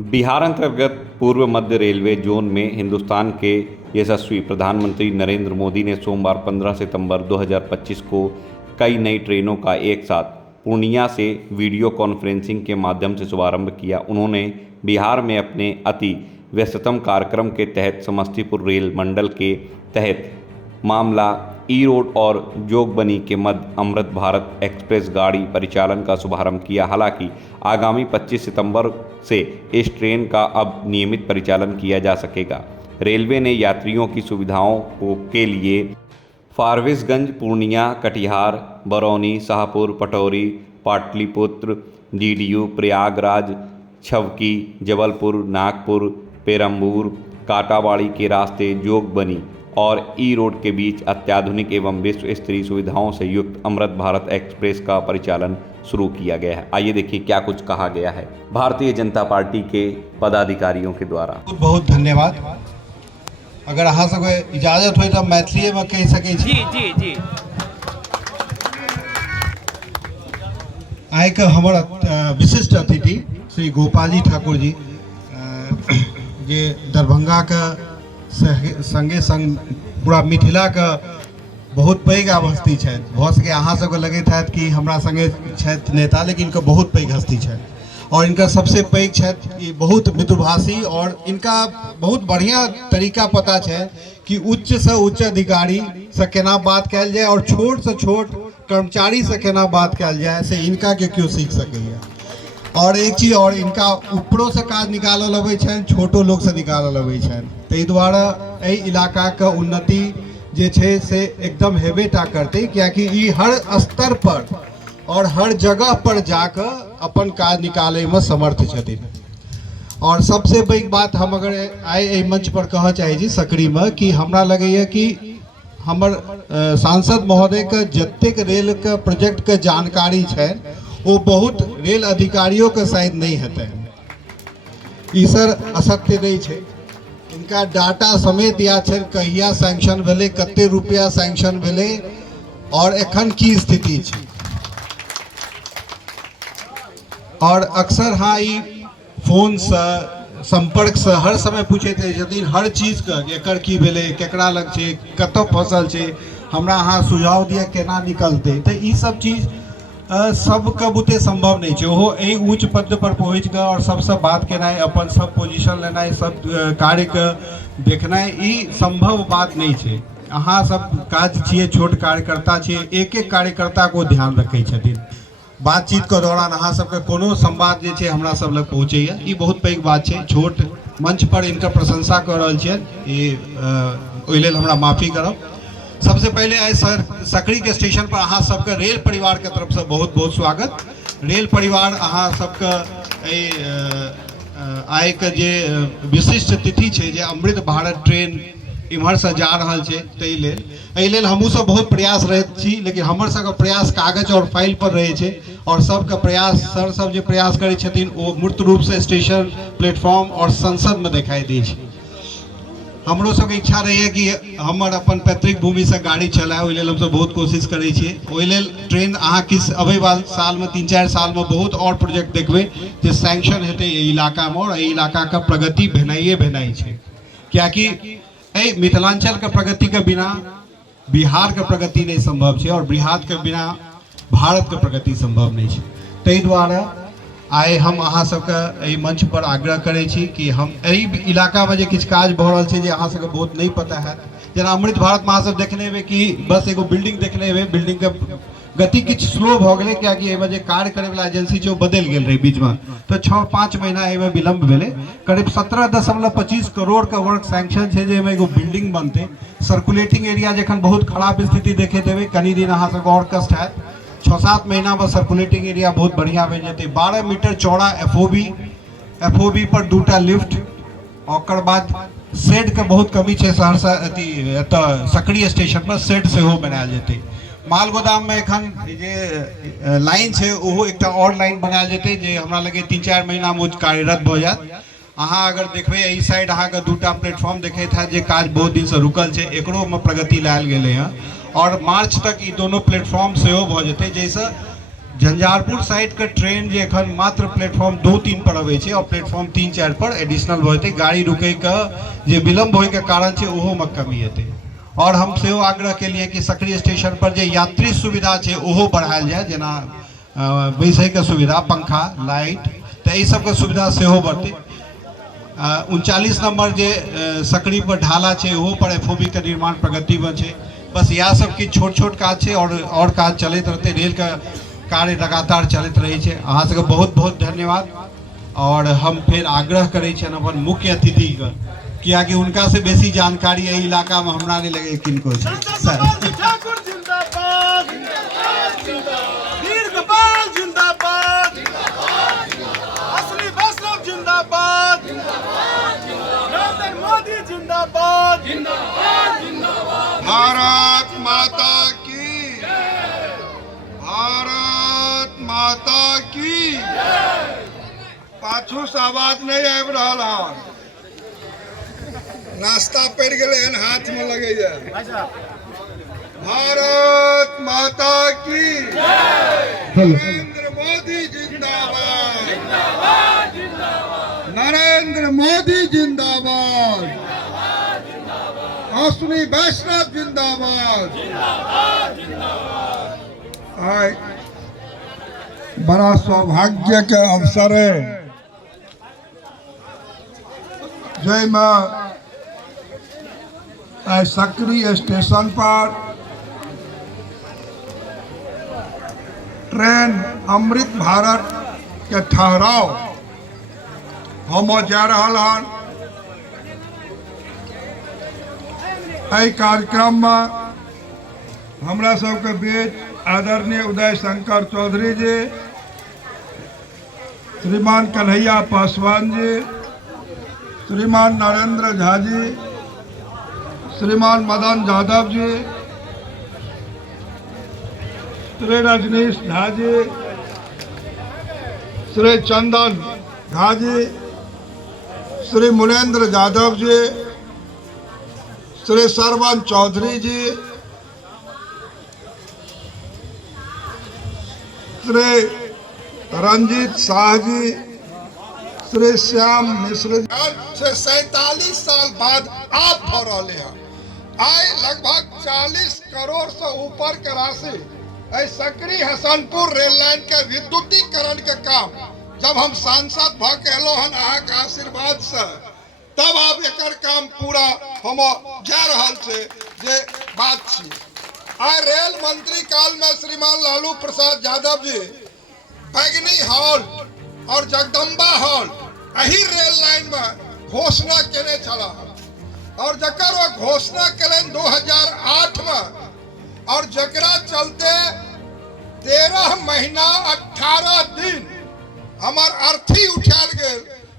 बिहार अंतर्गत पूर्व मध्य railway zone में हिंदुस्तान के यशस्वी प्रधानमंत्री नरेंद्र मोदी ने सोमवार 15 सितंबर 2025 को कई नई ट्रेनों का एक साथ पूर्णिया से वीडियो कॉन्फ्रेंसिंग के माध्यम से शुभारंभ किया। उन्होंने बिहार में अपने अति व्यस्ततम कार्यक्रम के तहत समस्तीपुर रेल मंडल के तहत मामला ई-रोड और जोगबनी के मध्य अमृत भारत एक्सप्रेस गाड़ी परिचालन का शुभारंभ किया। हालांकि आगामी 25 सितंबर से इस ट्रेन का अब नियमित परिचालन किया जा सकेगा। रेलवे ने यात्रियों की सुविधाओं के लिए फारबिसगंज, पूर्णिया, कटिहार, बरौनी, शाहपुर, पटौरी, पाटलिपुत्र, डीडीयू, प्रयागराज, छवकी, जबलपुर, नागपुर, पेरम्बूर, कांटाबाड़ी के रास्ते जोगबनी और ई-रोड के बीच अत्याधुनिक एवं विश्व स्तरीय सुविधाओं से युक्त अमृत भारत एक्सप्रेस का परिचालन शुरू किया गया है। आइए देखिए क्या कुछ कहा गया है भारतीय जनता पार्टी के पदाधिकारियों के द्वारा। बहुत बहुत धन्यवाद। अगर अहाँ सबके इजाजत हो तो मैथिली में कह सके छी। जी जी जी। आइ के हमर विशिष्ट अतिथि श्री गोपाली ठाकुर जी जे दरभंगा के संगे संग पूरा मिथिला के बहुत पैघ हस्ती है। भऽ सके अहाँ सबके लगैत हैत कि हमरा संगे छथि नेता, लेकिन इनका बहुत पैघ हस्ती है और इनका सबसे पैघ छथि बहुत मितभाषी और इनका बहुत बढ़िया तरीका पता है कि उच्च से उच्च अधिकारी से केना बात कल जाए और छोट से छोट कर्मचारी से केना बात कल जाए से इनका के क्यों सीख सके। और एक चीज और इनका ऊपरों से काज निकालल अबै छन, छोटो लोग से निकालल अबै छन। ताहि दुआरे एहि इलाका के उन्नति जे छे से एकदम हेबेटा करते, क्योंकि ई हर स्तर पर और हर जगह पर जाकर अपन काज निकाले में समर्थ छथिन। और सबसे पैघ बात हम अगर आइ एहि मंच पर कह चाहे छी सकरी में कि हमरा लगैया कि हमर सांसद महोदय के जतेक रेल के प्रोजेक्ट के जानकारी है वो बहुत रेल अधिकारियों के शायद नहीं हेतै। ई सर असत्य नहीं है, इनका डाटा समेत याद है कहिया सैंक्शन भेले, कते रुपया सैंक्शन भेले और एखन की स्थिति है। और अक्सर हाँ ई फोन से संपर्क से हर समय पूछे छथिन हर चीज के एकर की भेले, केकरा लग छै, कतौ फसल छै, हमरा अहाँ सुझाव दिया केना निकलते। तो ई सब चीज सबके बुते संभव नहीं है। वो एहि उच्च पद पर पहुँच गए और सबसे बात केनाइ, अपन सब पोजीशन लेनाइ, सब कार्य के देखनाइ ई संभव बात नहीं है। अहाँ सब काज छिए, छोट कार्यकर्ता छिए, एक एक कार्यकर्ता को ध्यान रखे छथिन। बातचीत के दौरान अहाँ सबके कोनो संवाद जे छै हमरा सब लग पहुँचैया, ई बहुत पैघ बात छै। छोट मंच पर इनकर प्रशंसा कर रहल छियनि, ई ओहि लेल हमरा माफी करब। सबसे पहले आए सर सकरी के स्टेशन पर अहाँ सबके रेल परिवार के तरफ से बहुत बहुत स्वागत। रेल परिवार अहाँ सबके आइ के जे विशिष्ट तिथि छै जे अमृत भारत ट्रेन इम्हर से जा रहल छै, ताहि लेल हमहूँ सब बहुत प्रयास रहैत छी, लेकिन हमर सबके प्रयास कागज और फाइल पर रहे छै और सबके प्रयास सर सब जे प्रयास करै छथिन वो मूर्त रूप से स्टेशन, प्लेटफॉर्म और संसद में दिखाई दै छै। हमरो सबके इच्छा रही है कि हमर अपन पैतृक भूमि से गाड़ी चलाए, ओहि लेल हमसब बहुत कोशिश करै छियै। ओहि लेल ट्रेन अहाँ किस अबै वाला साल में 3-4 साल में बहुत और प्रोजेक्ट देखबै जे सैंक्शन हेतै एहि इलाका में और एहि इलाका के प्रगति भेनाइ छै। कियाकि एहि मिथिलांचल के प्रगति के बिना बिहार के प्रगति नहीं संभव है और बिहार के बिना भारत के प्रगति संभव नहीं है। ताहि दुआरे आइ हम अहाँ सबके एहि मंच पर आग्रह करै छी कि हम एहि इलाका में जे किछु काज भऽ रहल छै जे अहाँ सबके बहुत नहीं पता है। जेना अमृत भारत में अहाँ सब देखने हेबै कि बस एगो बिल्डिंग देखने हेबै, बिल्डिंग के गति किछु स्लो भऽ गेलै, कियाकि एहिमे जे कार्य करे वाला एजेंसी छै ओ बदलि गेल रहै बीच में, तो 6-5 महीना एहिमे विलम्ब भेलै। करीब 17.25 करोड़ के वर्क सैंक्शन छै जेहिमे एगो बिल्डिंग बनतै। सर्कुलेटिंग एरिया जखन बहुत खराब स्थिति देखैत हेबै, कनी दिन अहाँ सबके और कष्ट हैत। 6-7 महीना में सर्कुलेटिंग एरिया बहुत बढ़िया बन जेतै। 12 मीटर चौड़ा एफओबी पर 2टा लिफ्ट, और बाद शेड के बहुत कमी है। सहरसा एतऽ सकरी स्टेशन पर शेड सेहो बनायल जेतै। माल गोदाम में एखन जे लाइन है ओहो एकटा और लाइन बनायल जेतै जे हमरा लगे 3-4 महीना में कार्यरत भऽ जायत। अहाँ अगर देखबै एहि साइड अहाँ के 2टा प्लेटफॉर्म देखैत हैत जे काज बहुत दिन से रुकल है, एकरो में प्रगति लायल गेलै हँ और मार्च तक ई दोनों प्लेटफॉर्म सेहो भऽ जेतै, जैसे झंझारपुर साइड के ट्रेन जे एखन मात्र प्लेटफॉर्म 2-3 पर अबै छै और प्लेटफॉर्म 3-4 पर एडिशनल होते गाड़ी रुकै के जे विलम्ब होय के कारण छै ओहो में कमी हेतै। और हम सेहो आग्रह के लिए कि सकरी स्टेशन पर जे यात्री सुविधा छै ओहो बढ़ायल जाय, जेना बैसै के सुविधा, पंखा, लाइट, तो यही सब के सुविधा सेहो बढ़तै। 39 नंबर जे सकरी पर ढाला छै ओहो पर एफओबी के निर्माण प्रगति में छै। बस यह सब की छोट छोट काज छै और काज चलते रहते, रेल का कार्य लगातार चलते रहे छै। अहाँ सबके बहुत बहुत धन्यवाद। और हम फिर आग्रह करै छियनि अपन मुख्य अतिथि के, कियाकि उनका से बेसी जानकारी एहि इलाका में हमरा नहीं लगे किनको छै। सर ठाकुर जिंदाबाद, वीर गोपाल जिंदाबाद, असली वैष्णव जिंदाबाद, नरेंद्र मोदी जिंदाबाद, भारत माता की, भारत माता की। पाछू से आवाज नहीं आबि रहल हन, नाश्ता पड़ गए हन, हाथ में लगे। भारत माता की, नरेंद्र मोदी जिंदाबाद, नरेंद्र मोदी जिंदाबाद, असली वैष्णव जिंदाबाद। आय बड़ा सौभाग्य के अवसर है जैमे सकरी स्टेशन पर ट्रेन अमृत भारत के ठहराव हम जा रहल हन। एहि कार्यक्रम में हमरा सबके बीच आदरणीय उदय शंकर चौधरी जी, श्रीमान कन्हैया पासवान जी, श्रीमान नरेंद्र झा जी, श्रीमान मदन यादव जी, श्री रजनीश झा जी, श्री चंदन झा जी, श्री मुनेन्द्र यादव जी, श्री सरवन चौधरी जी, श्री रंजीत शाह जी, श्री श्याम मिश्र से 47 साल बाद आप हो रहे हैं। आय लगभग 40 करोड़ से ऊपर के राशि सकरी हसनपुर रेल लाइन के विद्युतीकरण के काम जब हम सांसद भ के एलो हन अहाँ के आशीर्वाद से, तब अब एकर काम पूरा हम जा रहल छे जे बात छी। आय रेल मंत्री काल में श्रीमान लालू प्रसाद यादव जी बैगनी हॉल और जगदम्बा हॉल एही रेल लाइन में घोषणा केने छला, और जकर वो घोषणा कलन 2008 में, और जकरा चलते 13 महीना 18 दिन हमार अर्थी उठाल गेल,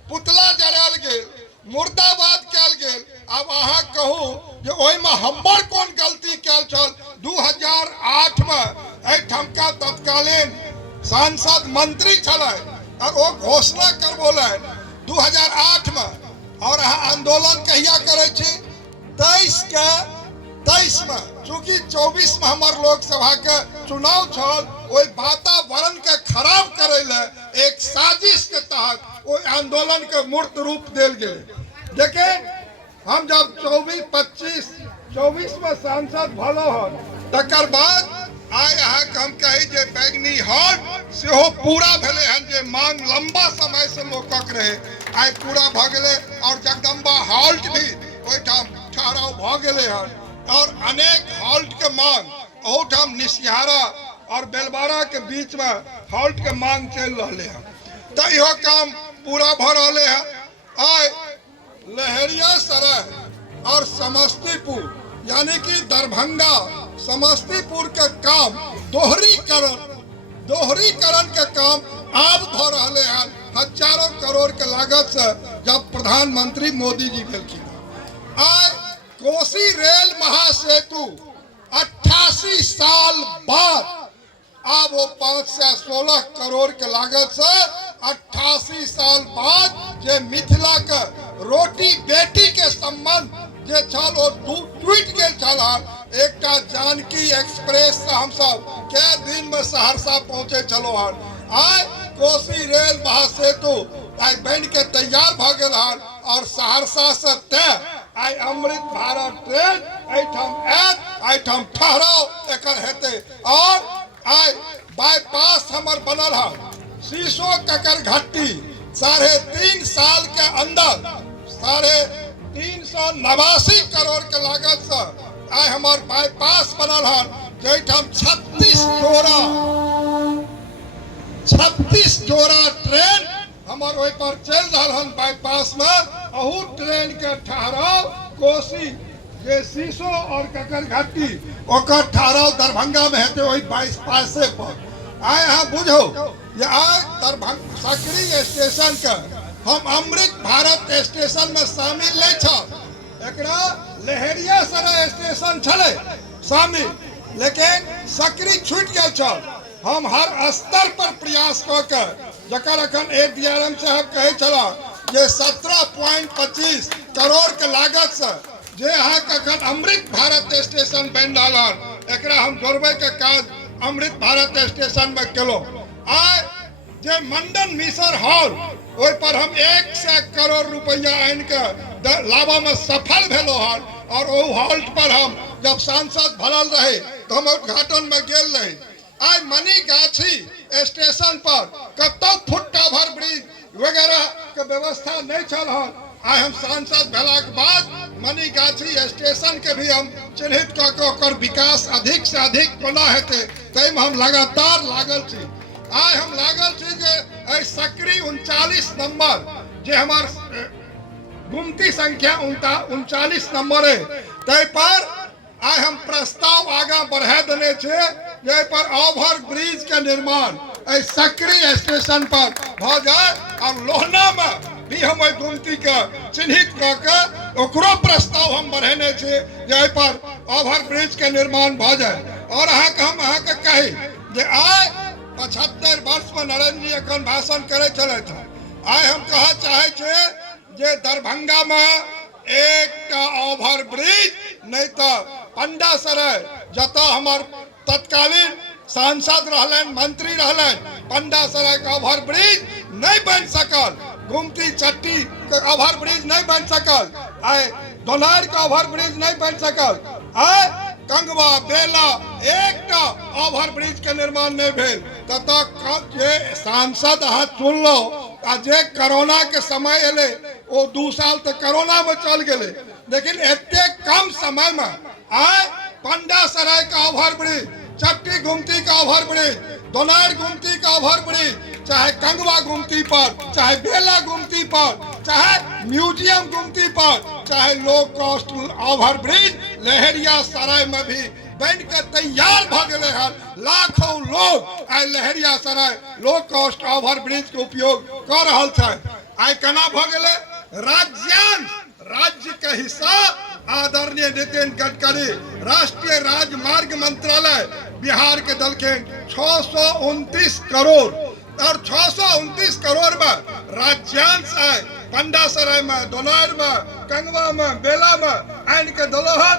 पुतला जराल गेल, मुर्दाबाद कल गेल। अब अहाँ कहू जे ओहि में हमर कौन गलती कल छल? 2008 में एठमका तत्कालीन सांसद मंत्री छलै और वो घोषणा करबोलै 2008 में, और अहाँ आंदोलन कहिया करे छी? 23 में, चूंकि 24 में हमार लोकसभा के चुनाव छल, ओहि वातावरण के खराब करे ले एक साजिश के तहत वो आंदोलन के मूर्त रूप देल गेल। देखे हम जब 24 में सांसद भलो हन, तकर बाद आय अहाँ हम कही जे बैगनी हॉल सेहो पूरा भेले हन, जे मांग लंबा समय से लोकक रहे आय पूरा भ गेले, और जगदम्बा हॉल्ट भी ओहिठाम ठहराव भ गेले हन, और अनेक हॉल्ट के मांग ओहिठाम निसिहारा और बेलबारा के बीच में हॉल्ट के मांग चल रहे हैं। तो इहो काम पूरा भ रहे हैं। आय लहरिया सराय और समस्तीपुर यानी कि दरभंगा समस्तीपुर के काम दोहरीकरण के काम अब भ रहे हैं हजारों करोड़ के लागत से, जब प्रधानमंत्री मोदी जी गेलखिन। आय कोसी रेल महासेतु 88 साल बाद अब वो 5 से 16 करोड़ के लागत से 88 साल बाद जे मिथिला के रोटी बेटी के संबंध जे छल ओ ट्वीट गेल छल, एकटा जानकी एक्सप्रेस से हम सब के दिन में सहरसा पहुंचे चलो हन। आय कोसी रेल महासेतु आय बन के तैयार भ गेल हन और सहरसा से तय आय अमृत भारत ट्रेन एठम ठहराव एकर हेते और आय बाईपास हमर बनल है शीशो ककर घट्टी 3.5 साल के अंदर 389 करोड़ के लागत से आय हमार बाईपास बनल है जैठम 36 जोड़ा ट्रेन हमार वही पर चल रहा है बाईपास में अहू ट्रेन के ठहराव कोसी जे शीशो और ककर घाटी ओकर ठहराव दरभंगा में हेते वही बाईपास पर आए यहाँ बुझो ये आए दरभंगा सकरी स्टेशन के हम अमृत भारत स्टेशन में शामिल नहीं छ एकरा लहेरिया सराय स्टेशन छले शामिल लेकिन सकरी छूट गया छ हम हर स्तर पर प्रयास कर जकर अखन ADRM साहब कहे चला ये 17.25 करोड़ के लागत से जे यहाँ अखन अमृत भारत स्टेशन बन रहा एकरा हम जोड़बे के काज अमृत भारत स्टेशन में केलो आय जे मंडन मिसर हॉल ओहि पर हम 100 करोड़ रुपया आन के लावा में सफल भेलो हन और वो हॉल्ट पर हम जब सांसद भरल रहे तो हम उद्घाटन में गेल रहे आय मनी गाछी स्टेशन पर कतो फुट ओवर ब्रिज वगैरह के व्यवस्था नहीं चल हन आय हम सांसद भेला के बाद मनी गाछी स्टेशन के भी हम चिन्हित कर विकास अधिक से अधिक कोना हेते तै में हम लगातार लागल छी आय हम लागल छी जे सकरी 39 नंबर जे हमार गुमती संख्या 39 नंबर है तै पर आय हम प्रस्ताव आगा बढ़ा देने छे जे पर ओवर ब्रिज के निर्माण सकरी स्टेशन पर भ जाए और लोहना में भी हम गुमती के चिन्हित करके ओकरो प्रस्ताव हम बढ़ेने छे जे पर ओवर ब्रिज के निर्माण भ जाए और हम अहाँ के कही जे आय 75 वर्ष में नरेंद्र जी अखन भाषण करे चले थे आय हम कहा चाहे छे जे दरभंगा में एक ओवर ब्रिज नहीं तो पंडा सराय जता हमार तत्कालीन सांसद रहलन मंत्री रहलन पंडा सराय का ओवर ब्रिज नहीं बन सकल गुमती चट्टी का ओवर ब्रिज नहीं बन सकल आय दोनार का ओवर ब्रिज नहीं बन सकल आय कंगवा बेला एक ओवर ब्रिज के निर्माण नहीं भेल तब जे सांसद अहाँ चुन लो जे कोरोना के समय एले वो 2 साल तक कोरोना में चल गए लेकिन एते कम समय में आय पंडा सराय का ओवर ब्रिज चट्टी गुमती का ओवर ब्रिज दोनार गुमती का ओवर ब्रिज चाहे कंगवा गुमती पर चाहे बेला गुमती पर चाहे म्यूजियम गुमती पर चाहे low cost over bridge Laheria Sarai में भी बन के तैयार भ गए हैं लाखों लोग आय लहेरिया सराय लो कॉस्ट ओवर ब्रिज के उपयोग कर रहा है आय केना भ गए राज्य के हिस्सा आदरणीय नितिन गडकरी राष्ट्रीय राजमार्ग मंत्रालय बिहार के दल के 629 करोड़ और 629 करोड़ में राज्यांश है पंडा सराय में दोनार में कंगवा में बेला में आन के दलोहन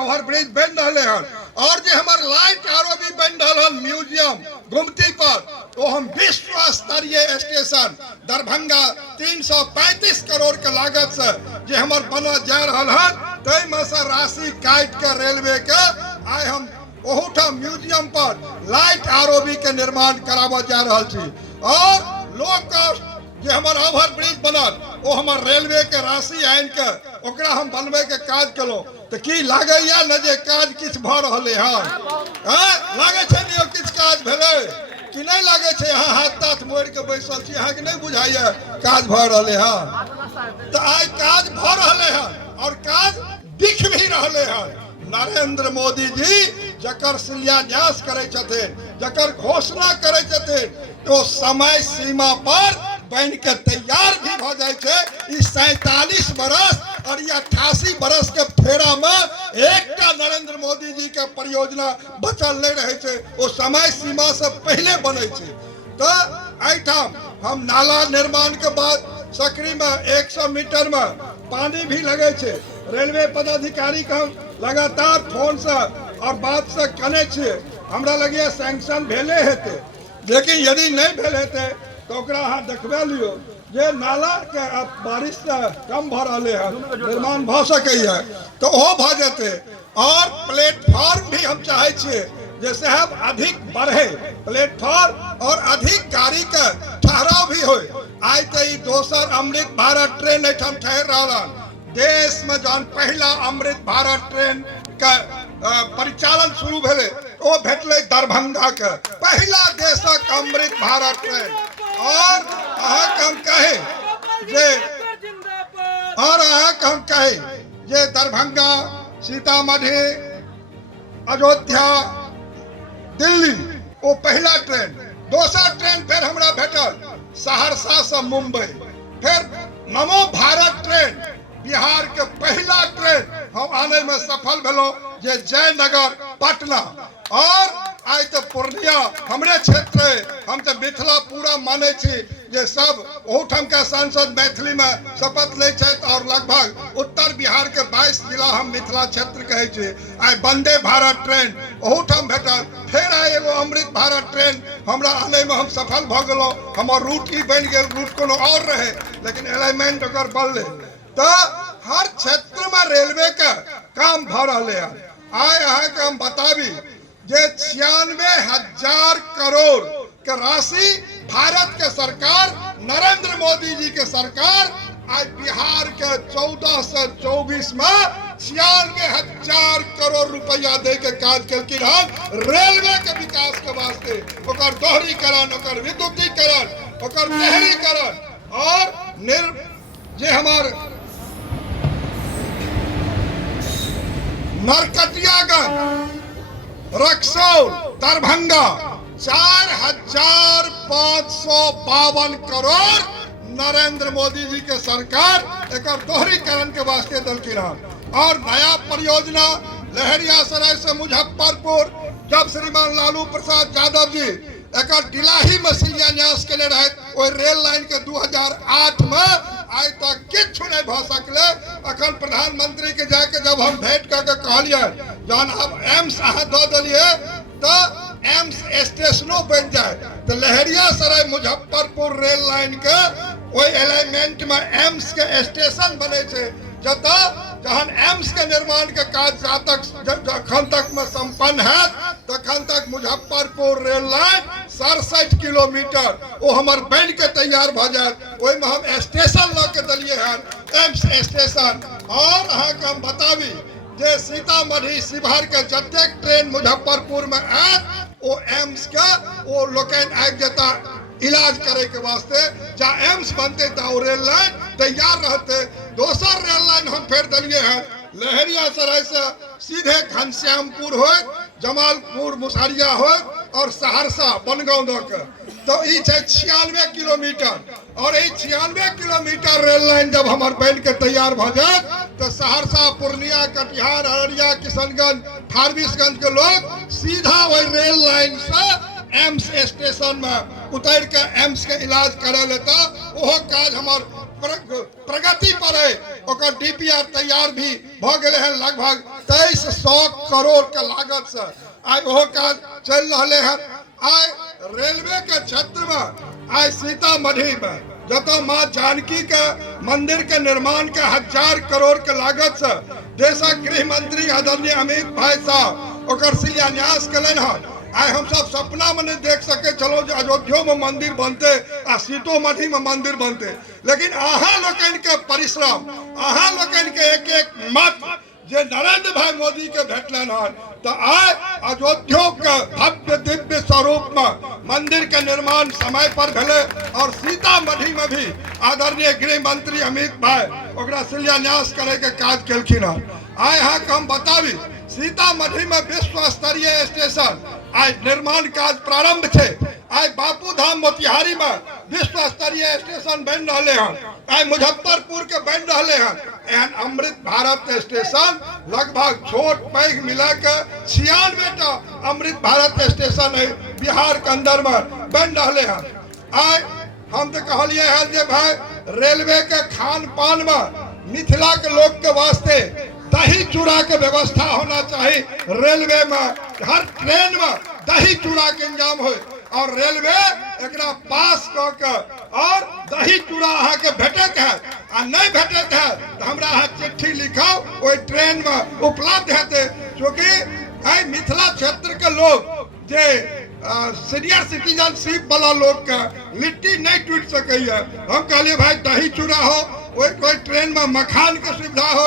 ओवर ब्रिज बन रहे हैं और जो हमारे लाइट आरओबी बन रहा म्यूजियम गुमती पर तो हम विश्व स्तरीय स्टेशन दरभंगा 335 करोड़ के लागत से जो हमारे बना जा रहा है तय में से राशि काट के रेलवे के आय हम ओहूठा म्यूजियम पर लाइट आरओबी के निर्माण करावा जा रहा थी और लो कॉस्ट जे हमार ओवर ब्रिज बनल वो हमार रेलवे के राशि आन के ओकरा हम बनवे के काज केलो तो की लागे या न जे काज किछ भ रहले हन लागे छै ने किछ काज भेले कि नहीं लागे छै यहाँ हाथ ताथ मोड़ के बैसल छी अहाँ के नहीं बुझाइए काज भ रहले हन तो आइ काज भ रहले हन और काज दिख भी रहले हन नरेंद्र मोदी जी जकर शिलान्यास करे छथिन जकर घोषणा करे छथिन तो समय सीमा पर बन के तैयार भी हो जाए छे 47 बरस और 88 बरस के फेरा में एक नरेंद्र मोदी जी के परियोजना बचल नहीं रहे छे वो समय सीमा से पहले बने छे तो एठाम हम नाला निर्माण के बाद सकरी में 100 मीटर में पानी भी लगे छे रेलवे पदाधिकारी के हम लगातार फोन से और बात से कने छे हमरा लगे सैंक्शन भेले हेते, लेकिन यदि नहीं भेल हेते तो ओकरा अहाँ देखबे लियो जे नाला के अब बारिश से कम भ रहे हैं, निर्माण भ सके है तो ओहो भ जेते। और प्लेटफॉर्म भी हम चाहे छे जैसे हम अधिक बढ़े प्लेटफॉर्म और अधिक गाड़ी का ठहराव भी हो। आज तो ई दोसर अमृत भारत ट्रेन एठम ठहर रहा, देश में जहन पहला अमृत भारत ट्रेन का परिचालन शुरू भेले ओ भेटले दरभंगा के पहला देशक अमृत भारत ट्रेन। और हम कहे जे जे दरभंगा, सीतामढ़ी, अयोध्या, दिल्ली वो पहला ट्रेन। दोसर ट्रेन फिर हमरा भेटल सहरसा से मुंबई, फिर नमो भारत ट्रेन बिहार के पहला ट्रेन हम आने में सफल भेलो जे जयनगर पटना। और आज तो पूर्णिया हमरे क्षेत्र है, हम तो मिथिला पूरा माने छी जे सब ओठम के सांसद मैथिली में शपथ ले छथि और लगभग उत्तर बिहार के 22 जिला हम मिथिला क्षेत्र कहे छी। आई वंदे भारत ट्रेन ओठम भेटल, फिर आई एगो अमृत भारत ट्रेन हमरा आने में हम सफल भ गेलो। हमर रूट ई बन गेल, रूट कोनो और रहे लेकिन अलाइनमेंट ओकर बनले। तो हर क्षेत्र में रेलवे का काम भ रहे हैं। आय अहाँ के हम बताबी जे 96,000 करोड़ के राशि भारत के सरकार नरेंद्र मोदी जी के सरकार आज बिहार के 14 से 24 में 96,000 करोड़ रुपया दे के काज केलकिन हन रेलवे के विकास के वास्ते, ओकर दोहरीकरण, ओकर विद्युतीकरण, ओकर नहरीकरण। और जे हमार नरकटियागंज, रक्सौल, दरभंगा 4,552 करोड़ नरेंद्र मोदी जी के सरकार एक दोहरीकरण के वास्ते दलकिन। और नया परियोजना लहरियासराय से मुजफ्फरपुर, जब श्रीमान लालू प्रसाद यादव जी एक डिलाही में शिलान्यास के रहे वो रेल लाइन के 2008 में आज तक किछ नहीं भ सकले। अखन प्रधानमंत्री के जाके जब हम भेंट करके कहलिए जहन अब एम्स अहाँ दे दिलिए तो एम्स स्टेशनो बन जाए तो लहरियासराय मुजफ्फरपुर रेल लाइन के वही अलाइनमेंट में एम्स के स्टेशन बने छे। जहन एम्स के निर्माण के काज जखन तक में संपन्न है तखन तक मुजफ्फरपुर रेल लाइन 67 किलोमीटर वो हमर बन के तैयार भ जाए। ओहि में हम स्टेशन ल के दिलिए हैं, एम्स स्टेशन। और अहाँ के हम बताबी जे सीतामढ़ी शिवहर के जतेक ट्रेन मुजफ्फरपुर में आयत वो एम्स के वो लोकन आबि जेता इलाज करे के वास्ते। जहाँ एम्स बनते तो रेल लाइन तैयार रहते। दोसर रेल लाइन हम फिर दिलिए हैं लहरियासराय से सीधे घनश्यामपुर हो, जमालपुर मुसहरिया हो और सहरसा बनगांव दो के तो ई 96 किलोमीटर। और ये 96 किलोमीटर रेल लाइन जब हमारे बन के तैयार भ जाए तो सहरसा, पूर्णिया, कटिहार, अररिया, किशनगंज, फारबिसगंज के लोग सीधा वही रेल लाइन से एम्स स्टेशन में उतर के एम्स के इलाज करे लेता। वो काज हमार प्रगति पर है, ओकर डीपीआर तैयार भी भ गए हैं लगभग 2300 करोड़ के लागत से आज वो काज चल रहे हैं। आज रेलवे के क्षेत्र में आज सीतामढ़ी में जतो माँ जानकी के मंदिर के निर्माण के 1000 करोड़ के लागत से देशक गृह मंत्री आदरणीय अमित भाई साहब ओकर शिलान्यास कलन है। आज हम सब सपना में नहीं देख सके चलो जो अयोध्या में मंदिर बनते आ सीतोमढ़ी में मंदिर बनते, लेकिन अहाँ लोगन के परिश्रम, अहाँ लोगन के एक एक मत जे नरेंद्र भाई मोदी के भेटलन हन तो आज अयोध्या के भव्य दिव्य स्वरूप में मंदिर के निर्माण समय पर भेले। और सीतामढ़ी में भी आदरणीय गृह मंत्री अमित भाई ओकरा शिलान्यास करे के काज केलखिन हन। आज यहाँ के हम बताबी सीतामढ़ी में विश्व स्तरीय स्टेशन आज निर्माण कार्य प्रारंभ थे। आज बापू धाम मोतिहारी में विश्व स्तरीय स्टेशन बन रहे हैं। आज मुजफ्फरपुर के बन रहे हैं। एहन अमृत भारत स्टेशन लगभग छोट पैघ मिला के 96टा अमृत भारत स्टेशन है बिहार के अंदर में बन रहे हैं। आज हम तो कहलिए हैं जे भाई रेलवे के खान पान में मिथिला के लोग के वास्ते दही चूड़ा के व्यवस्था होना चाहिए। रेलवे में हर ट्रेन में दही चूड़ा के इंतजाम हो और रेलवे एकरा पास क के और दही चूड़ा अहाँ के भेटत है आ नहीं भेटत है तो हमरा अहाँ चिट्ठी लिखाओ ओई ट्रेन में उपलब्ध हेते क्योंकि आई मिथिला क्षेत्र के लोग जे सीनियर सिटीजनशिप वाला लोग का लिट्टी नहीं टूट सके हम कहलिए भाई दही चूड़ा हो कोई ट्रेन में मखान के सुविधा हो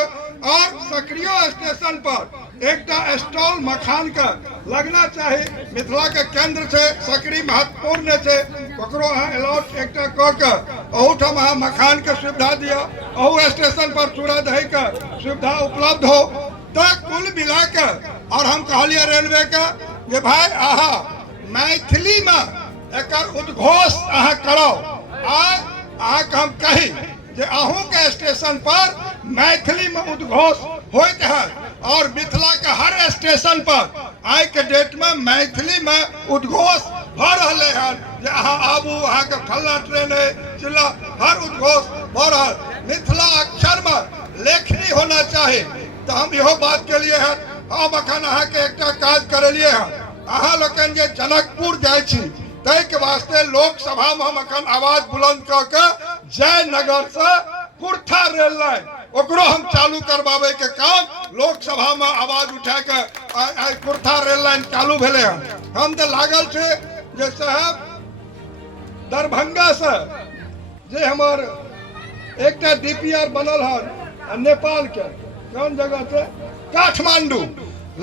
और सक्रिय स्टेशन पर एक स्टॉल मखान का लगना चाहिए मिथिला के केंद्र से सक्रिय महत्वपूर्ण है ककरो अलॉट एक अहूठाम अहाँ मखान के सुविधा दिया अहू स्टेशन पर चूड़ा दही का सुविधा उपलब्ध हो तो कुल मिला के और हम कहलिए रेलवे का जे भाई आहा मैथिली में एक उद्घोष अहाँ करो अहाँ हम कही जे अहूँ के स्टेशन पर मैथिली में उद्घोष होते हैं और मिथिला के हर स्टेशन पर आज के डेट में मैथिली में उद्घोष भ रहे हैं जे अहाँ आबू अहाँ के फल्ला ट्रेन है चिल्ला हर उद्घोष भ रहा मिथिला अक्षर में लेखनी होना चाहिए तो हम इहो बात के लिए है हम अखन अहाँ के एक काज करलिए हैं अहाँ लोगन जे जनकपुर जाय छी तै के वास्ते लोकसभा में हम अखन आवाज बुलंद क के जयनगर से कुर्था रेल लाइन ओकरो हम चालू करवावे के काम लोकसभा में आवाज उठा के कुर्था रेल लाइन चालू भेले हम तो लागल छे जे साहब दरभंगा से जे हमर एकटा डीपीआर बनल है नेपाल के कौन जगह से काठमांडू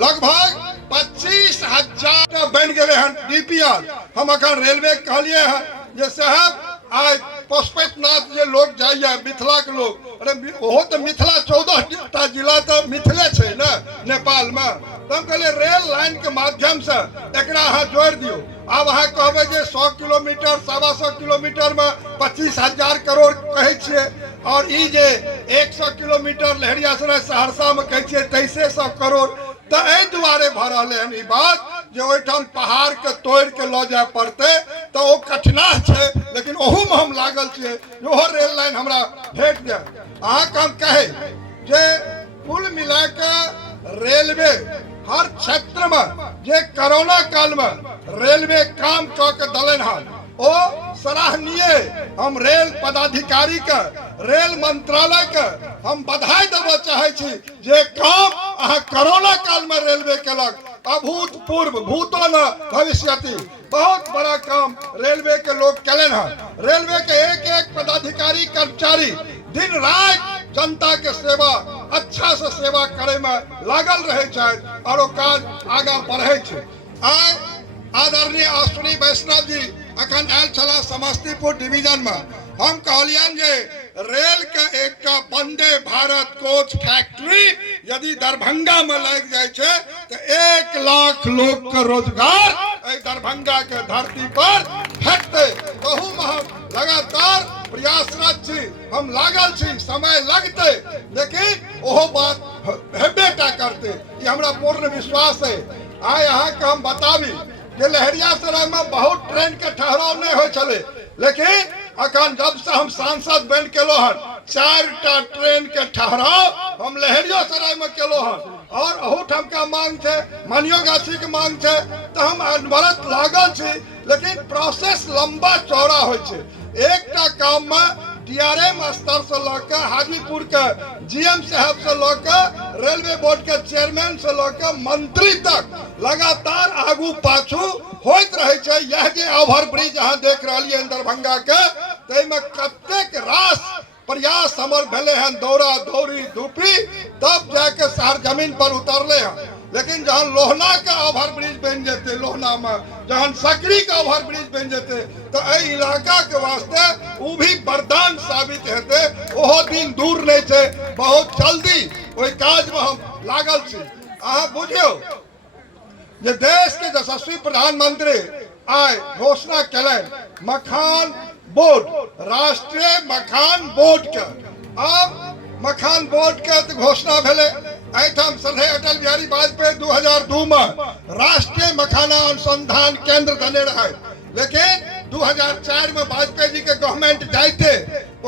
लगभग 25,000 बन गए हैं डीपीआर हम अखन रेलवे कहलिए हैं जे साहब आज पशुपतिनाथ जे लोग जाइए मिथिला के लोग अरे ओहो तो मिथिला 14 जिला तो मिथिले छे ना नेपाल में तो हम कहलिए रेल लाइन के माध्यम से एकरा अहाँ जोड़ दियो अब अहाँ कहबे जे 100 किलोमीटर 125 किलोमीटर में 25,000 करोड़ कहे छिए और ई जे 100 किलोमीटर लहरियासराय सहरसा में कहे छिए 2300 करोड़ तो एहि दुआरे भ रहे हैं ई बात जे ओहिठाम पहाड़ के तोड़ के ल जाए पड़ते तो वो कठिना है लेकिन ओहू में हम लागल छे ओहो रेल लाइन हमरा भेट जाए अहाँ हम कहे जे कुल मिला के रेलवे हर क्षेत्र में जे कोरोना काल में रेलवे काम क के दलन हन ओ सराहनीय हम रेल पदाधिकारी के रेल मंत्रालय के हम बधाई देव चाहे छी जे काम अहाँ कोरोना काल में रेलवे केलक अभूतपूर्व भूतो न भविष्यति बहुत बड़ा काम रेलवे के लोग कलन है रेलवे के एक पदाधिकारी कर्मचारी दिन रात जनता के सेवा अच्छा से सेवा करे में लागल रहे छे और वो काज आगा बढ़े छे आदरणीय अश्विनी वैष्णव जी अखन आयल छला समस्तीपुर डिवीजन में हम कहलियन जे रेल के एक वंदे भारत कोच फैक्ट्री यदि दरभंगा में लग जाए छे तो 1 लाख लोग के रोजगार दरभंगा के धरती पर भेटते कहू में हम लगातार प्रयासरत छी हम लागल छी समय लगते लेकिन ओहो बात हेबेटा करते ये हमरा पूर्ण विश्वास है आय अहाँ के हम बताबी जे लहरियासराय में बहुत ट्रेन के ठहराव नहीं हो चले लेकिन अखन जब से हम सांसद बन केलो हन 4टा ट्रेन के ठहराव हम लहरियासराय में केलो हन और अहूठाम का मांग है मनियोगाछी के मांग है तो हम अनवरत लागल छी लेकिन प्रोसेस लंबा चौड़ा हो एकटा काम में डीआरएम स्तर से लौके हाजीपुर के जीएम साहब से लौके रेलवे बोर्ड के चेयरमैन से लौके मंत्री तक लगातार आगू पाछू होत रहे छे यह जे ओवर ब्रिज अहाँ देख रहिए दरभंगा के तै में कतेक रास प्रयास हमर भेले हैं दौरा दौरी धूपी तब जाके शहर जमीन पर उतरले हैं लेकिन जहां लोहना का ओवर ब्रिज बन जेते लोहना में जहां सकरी का ओवर ब्रिज बन जेते तो ए इलाका के वास्ते वो भी वरदान साबित हेते ओहो दिन दूर नहीं छे बहुत जल्दी ओई काज में हम लागल छी अहाँ बुझियो जे देश के यशस्वी प्रधानमंत्री आय घोषणा कलन मखान बोर्ड राष्ट्रीय मखान बोर्ड के अब मखान बोर्ड के घोषणा भेले एठाम सरदार अटल बिहारी वाजपेयी 2002 में राष्ट्रीय मखाना अनुसंधान केंद्र देने रहे लेकिन 2004 में वाजपेयी जी के गवर्नमेंट जाते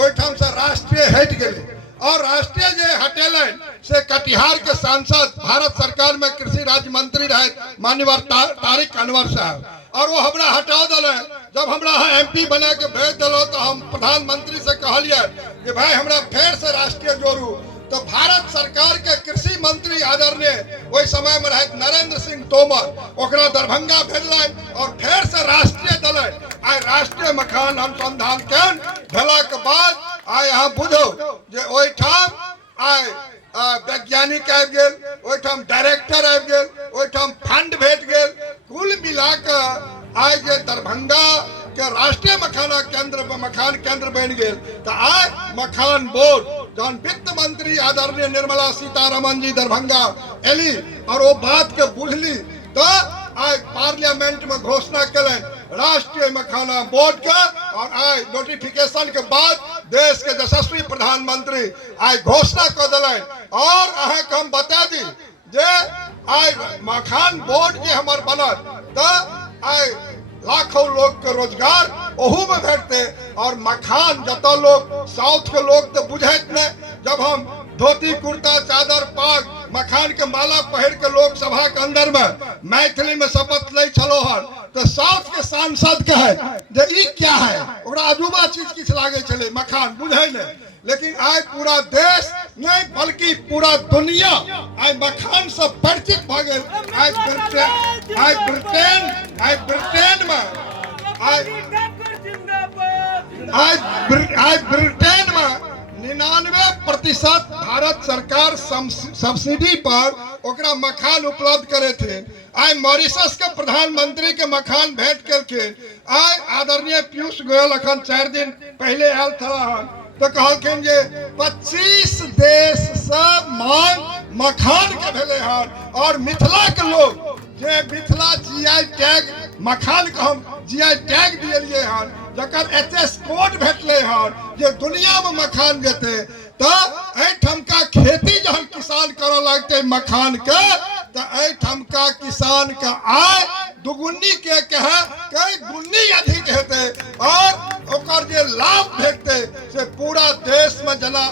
ओठाम से राष्ट्रीय हट गए और राष्ट्रीय जे हटेलन से कटिहार के सांसद भारत सरकार में कृषि राज्य मंत्री रहे माननीय तारिक अनवर साहब, और वो हमरा हटा दिले। जब हमरा MP बना के भेज दिलो तो हम प्रधानमंत्री से कहलिए कि भाई हमरा फिर से राष्ट्रीय जोड़ू। तो भारत सरकार के कृषि मंत्री आदरणीय वही समय में रहे नरेंद्र सिंह तोमर, ओकरा दरभंगा भेजले और फिर से राष्ट्रीय दिले। आई राष्ट्रीय मखान अनुसंधान केंद्र भेला के बाद आई यहाँ बुझो जे ओहि ठाम आई वैज्ञानिक आबि गेल, ओहिठाम डायरेक्टर आबि गेल, ओहिठाम फंड भेट गेल। कुल मिला के आई जे दरभंगा के राष्ट्रीय मखाना केंद्र मखान केंद्र बन गेल। तो आई मखान बोर्ड जहन वित्त मंत्री आदरणीय निर्मला सीतारमण जी दरभंगा एली और वो बात के बुझली तो आई पार्लियामेंट में घोषणा कलन राष्ट्रीय मखाना बोर्ड का, और आई नोटिफिकेशन के बाद देश के यशस्वी प्रधानमंत्री आई घोषणा कर दिलन। और अहे के हम बता दी जे आई मखान बोर्ड जे हमार बनत तो आई लाखों लोग के रोजगार ओहू में भेटते। और मखान जत लोग साउथ के लोग तो बुझत नहीं, जब हम धोती कुर्ता चादर पाग मखान के माला पहन के लोक सभा के अंदर में मैथिली में शपथ ले चलो हर, तो साउथ के सांसद कहे जे ई क्या है, ओकरा अजूबा चीज किछ लागे चले मखान बुझे नहीं। लेकिन आज पूरा देश नहीं बल्कि पूरा दुनिया आज मखान से परिचित भ गेल। आज ब्रिटेन में आज ब्रिटेन में 99% भारत सरकार सब्सिडी पर ओकरा मखान उपलब्ध करे थे। आज मॉरिशस के प्रधानमंत्री के मखान भेंट करके आज आदरणीय पीयूष गोयल अखन 4 दिन पहले आयल था तो कहलखिन जे 25 देश से मांग मखान के भेले हन। और मिथिला के लोग जे मिथिला GI टैग मखान के हम GI टैग दिए हन, जकर HS कोड भेटले हन जे दुनिया में मखान देते। तो ठमका खेती जहन किसान करे लगते मखान के तो ठमका किसान का आय दुगुनी के कहे कई गुनी अधिक हेते और ओकर जे लाभ भेटते से पूरा देश में जना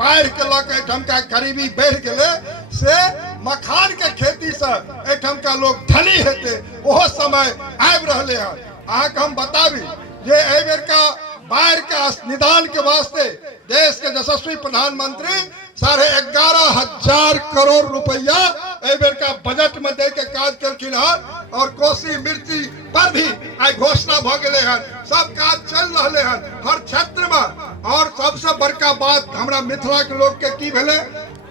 बाढ़ के लग ठमका गरीबी बढ़ गए से मखान के खेती से ठमका लोग धनी हेते वो समय आबि रहले हैं। अहाँके हम बताबी जे एहि बेर का बाढ़ का निदान के वास्ते देश के यशस्वी प्रधानमंत्री 11,500 करोड़ रुपया एहि बेर का बजट में दे के काज केलखिन हन। और कोसी मिर्ची पर भी आई घोषणा भ गेले हन, सब काज चल रहले हन हर क्षेत्र में। और सबसे बड़का बात हमरा मिथिला के लोग के की भेले,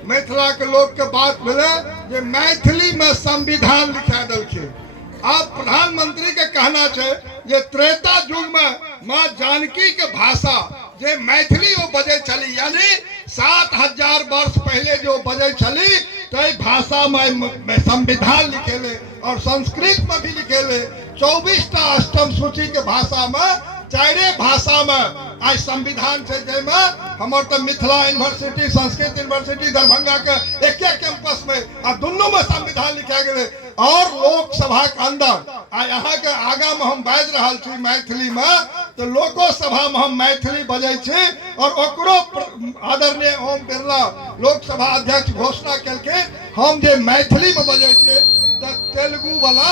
मिथिला के लोग के बात भेले जे मैथिली में संविधान लिखा देलखिन। अब प्रधानमंत्री के कहना है ये त्रेता युग में माँ जानकी के भाषा जे मैथिली वो बजे चली, यानी 7,000 वर्ष पहले जो बजे चली तो भाषा में संविधान लिखेले और संस्कृत में भी लिखेले। 24टा अष्टम सूची के भाषा में 4 भाषा में आज संविधान से जैमे हमार तो मिथिला यूनिवर्सिटी संस्कृत यूनिवर्सिटी दरभंगा के एक कैंपस में आ दोनों में संविधान लिखा गए। और लोकसभा के अंदर यहाँ के आगा में हम बाज रहा छी मैथिली में तो लोकसभा में हम मैथिली बजे छी। और ओकरो आदरणीय ओम बिरला लोकसभा अध्यक्ष घोषणा केलके हम जे मैथिली में बजे छी तो तेलुगु वाला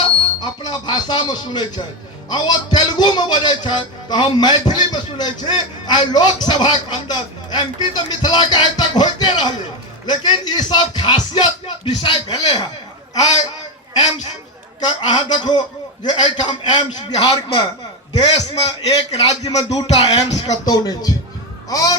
अपना भाषा में सुने छे और वो तेलुगु में बजे छे तो हम मैथिली में सुने छी। आई लोकसभा के अंदर MP तो मिथिला के आज तक होते रहले, लेकिन ये सब खासियत विषय भेले हैं। आई एम्स का अहाँ देखो जे एठाम एम्स बिहार में देश में एक राज्य में 2टा एम्स कतौ नहीं छे। और